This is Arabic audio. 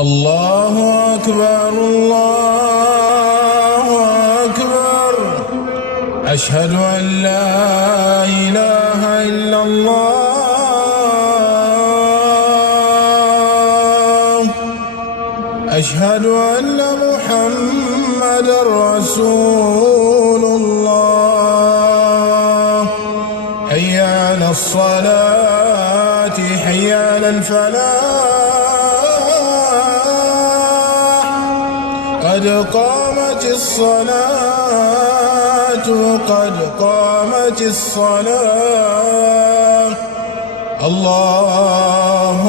الله أكبر الله أكبر. أشهد أن لا إله إلا الله. أشهد أن محمدًا رسول الله. حي على الصلاة حي على الفلاح. قد قامت الصلاة قد قامت الصلاة. الله